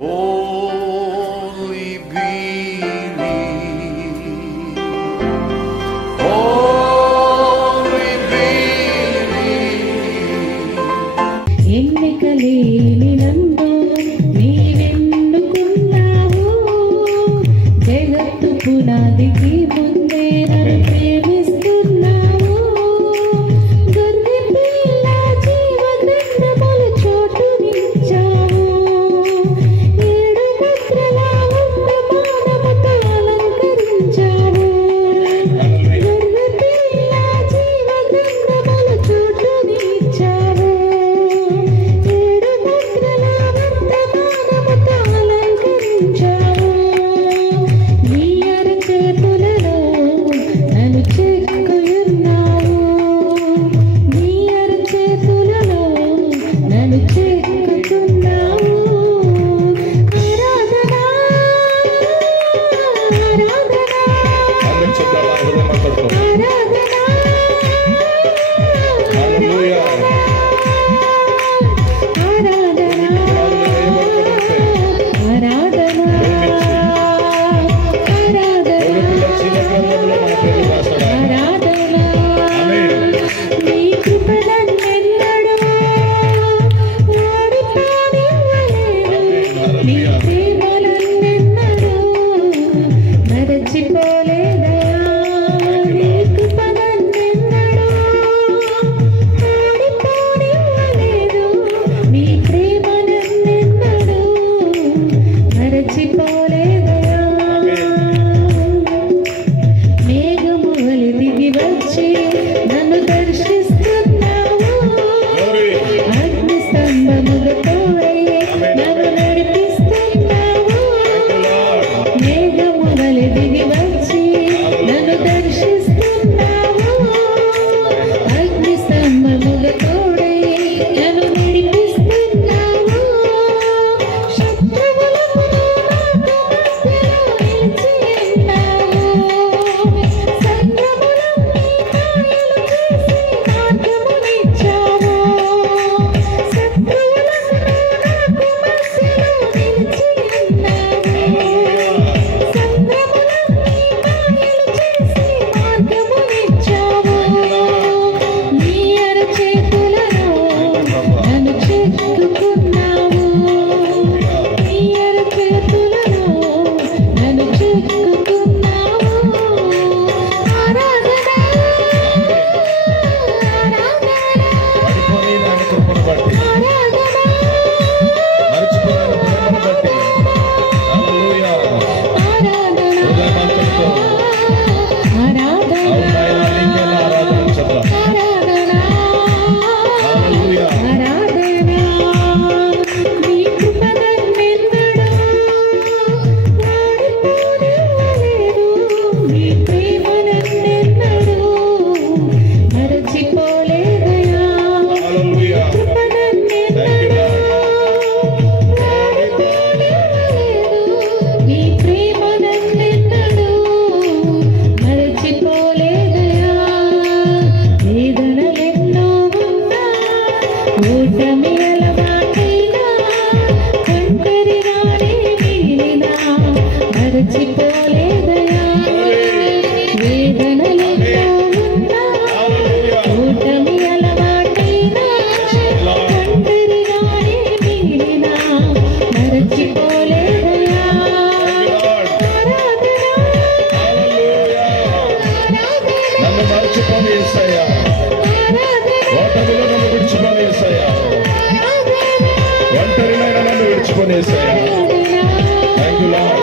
Only believe, only believe. ఎన్నికలేని నన్ను నీవెన్నుకున్నావు, జగత్తు పునాదికి ముందే నన్ను ప్రేమిస్తున్నావు. గొర్రె పిల్ల జీవగ్రంథముల చోటునిచ్చావు, ఏడు ముద్రల వర్తమానముతో అలంకరించావు. గొర్రె పిల్ల జీవగ్రంథముల చోటునిచ్చావు, ఏడు ముద్రల వర్తమానముతో అలంకరించావు. నీ అరచేతులలో నన్ను చెక్కుయున్నావు, నీ అరచేతులలో నన్ను చెక్కుతున్నావు. ఆరాధన ఆరాధన నన్ను దర్శిస్తున్నావు, అగ్ని స్తంభముగా తోడై నన్ను నడిపిస్తున్నావు. మేఘము వలె దిగి వచ్చి నన్ను దర్శిస్తున్నావు, అగ్ని స్తంభముగా తోడై నన్ను నడిపిస్తున్నావు. శత్రువులకు నాకు మధ్యలో నిలిచి ఉన్నావు, Thank you, Lord.